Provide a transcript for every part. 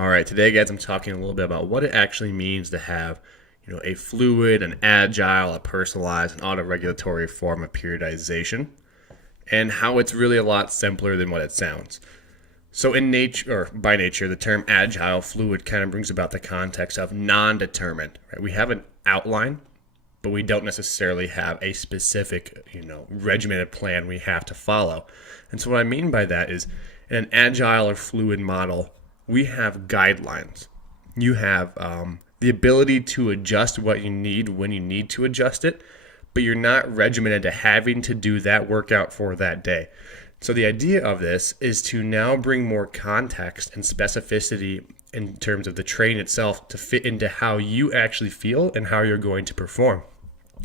All right, today, guys, I'm talking a little bit about what it actually means to have, a fluid, an agile, a personalized, and auto-regulatory form of periodization, and how it's really a lot simpler than what it sounds. So, in nature, or by nature, the term agile, fluid, kind of brings about the context of non-determined. Right? We have an outline, but we don't necessarily have a specific, regimented plan we have to follow. And so, what I mean by that is, in an agile or fluid model, we have guidelines. You have the ability to adjust what you need when you need to adjust it, but you're not regimented to having to do that workout for that day. So the idea of this is to now bring more context and specificity in terms of the training itself to fit into how you actually feel and how you're going to perform.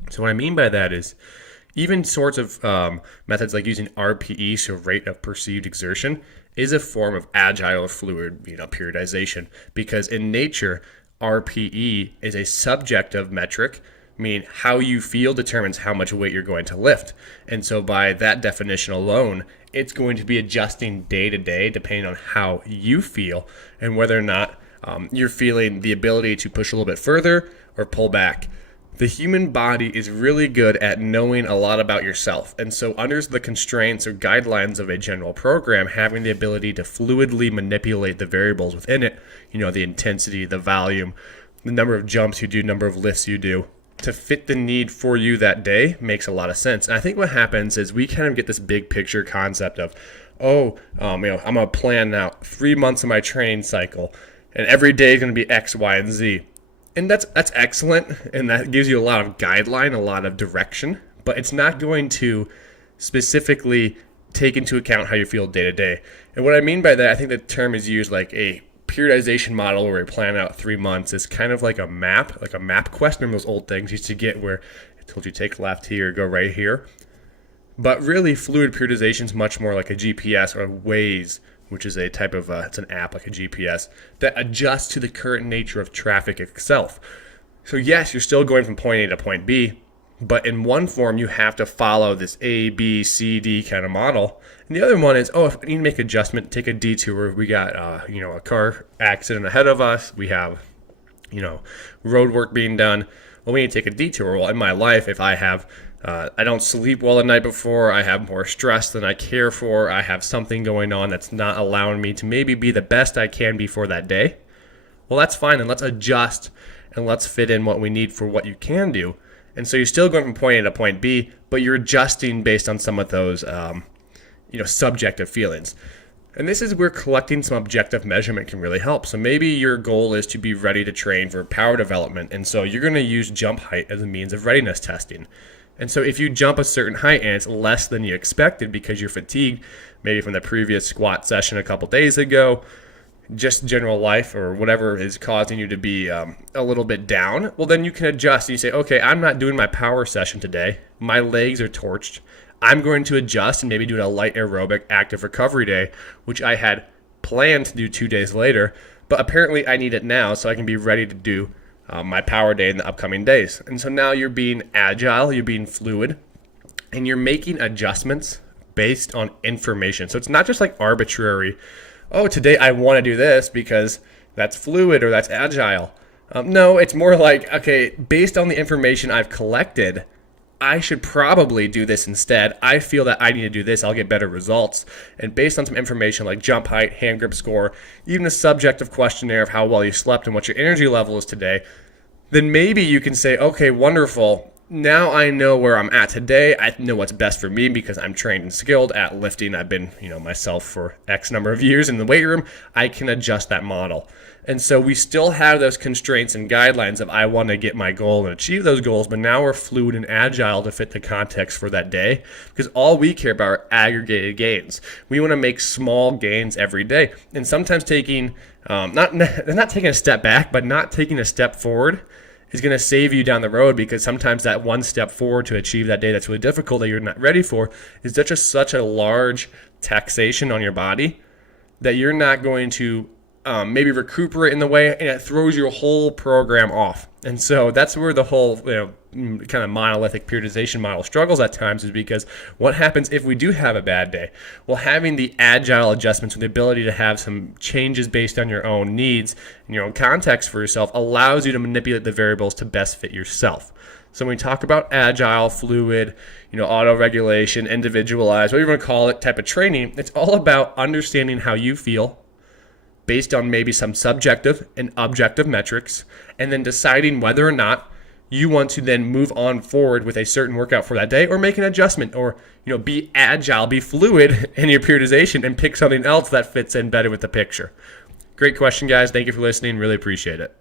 So what I mean by that is even sorts of methods like using RPE, so rate of perceived exertion, is a form of agile or fluid, periodization, because in nature, RPE is a subjective metric, meaning how you feel determines how much weight you're going to lift. And so by that definition alone, it's going to be adjusting day to day depending on how you feel and whether or not you're feeling the ability to push a little bit further or pull back. The human body is really good at knowing a lot about yourself. And so under the constraints or guidelines of a general program, having the ability to fluidly manipulate the variables within it, the intensity, the volume, the number of jumps you do, number of lifts you do, to fit the need for you that day makes a lot of sense. And I think what happens is we kind of get this big picture concept of, I'm going to plan out 3 months of my training cycle, and every day is going to be X, Y, and Z. And that's excellent, and that gives you a lot of guideline, a lot of direction, but it's not going to specifically take into account how you feel day to day. And what I mean by that, I think the term is used like a periodization model where we plan out 3 months is kind of like a map quest. Remember those old things you used to get where it told you take left here, go right here. But really, fluid periodization is much more like a GPS or Waze, which is a type of, it's an app like a GPS, that adjusts to the current nature of traffic itself. So yes, you're still going from point A to point B, but in one form, you have to follow this A, B, C, D kind of model. And the other one is, if we need to make an adjustment, take a detour. We got, a car accident ahead of us. We have, road work being done. Well, we need to take a detour. Well, in my life, if I have I don't sleep well the night before, I have more stress than I care for, I have something going on that's not allowing me to maybe be the best I can be for that day, well, that's fine, and let's adjust and let's fit in what we need for what you can do. And so you're still going from point A to point B, but you're adjusting based on some of those subjective feelings. And this is where collecting some objective measurement can really help. So maybe your goal is to be ready to train for power development, and so you're going to use jump height as a means of readiness testing. And so if you jump a certain height and it's less than you expected because you're fatigued, maybe from the previous squat session a couple days ago, just general life or whatever is causing you to be a little bit down, well, then you can adjust. You say, okay, I'm not doing my power session today. My legs are torched. I'm going to adjust and maybe do a light aerobic active recovery day, which I had planned to do 2 days later, but apparently I need it now so I can be ready to do my power day in the upcoming days. And so now you're being agile, you're being fluid, and you're making adjustments based on information. So it's not just like arbitrary, today I want to do this because that's fluid or that's agile. No, it's more like, okay, based on the information I've collected, I should probably do this instead. I feel that I need to do this. I'll get better results. And based on some information like jump height, hand grip score, even a subjective questionnaire of how well you slept and what your energy level is today, then maybe you can say, okay, wonderful. Now I know where I'm at today. I know what's best for me because I'm trained and skilled at lifting. I've been, myself for X number of years in the weight room. I can adjust that model. And so we still have those constraints and guidelines of I want to get my goal and achieve those goals, but now we're fluid and agile to fit the context for that day because all we care about are aggregated gains. We want to make small gains every day. And sometimes taking, not taking a step back, but not taking a step forward is going to save you down the road because sometimes that one step forward to achieve that day that's really difficult that you're not ready for is such a large taxation on your body that you're not going to maybe recuperate in the way, and it throws your whole program off. And so that's where the whole kind of monolithic periodization model struggles at times is because what happens if we do have a bad day? Well, having the agile adjustments with the ability to have some changes based on your own needs and your own context for yourself allows you to manipulate the variables to best fit yourself. So when we talk about agile, fluid, auto-regulation, individualized, whatever you want to call it, type of training, it's all about understanding how you feel based on maybe some subjective and objective metrics, and then deciding whether or not you want to then move on forward with a certain workout for that day or make an adjustment or be agile, be fluid in your periodization and pick something else that fits in better with the picture. Great question, guys. Thank you for listening. Really appreciate it.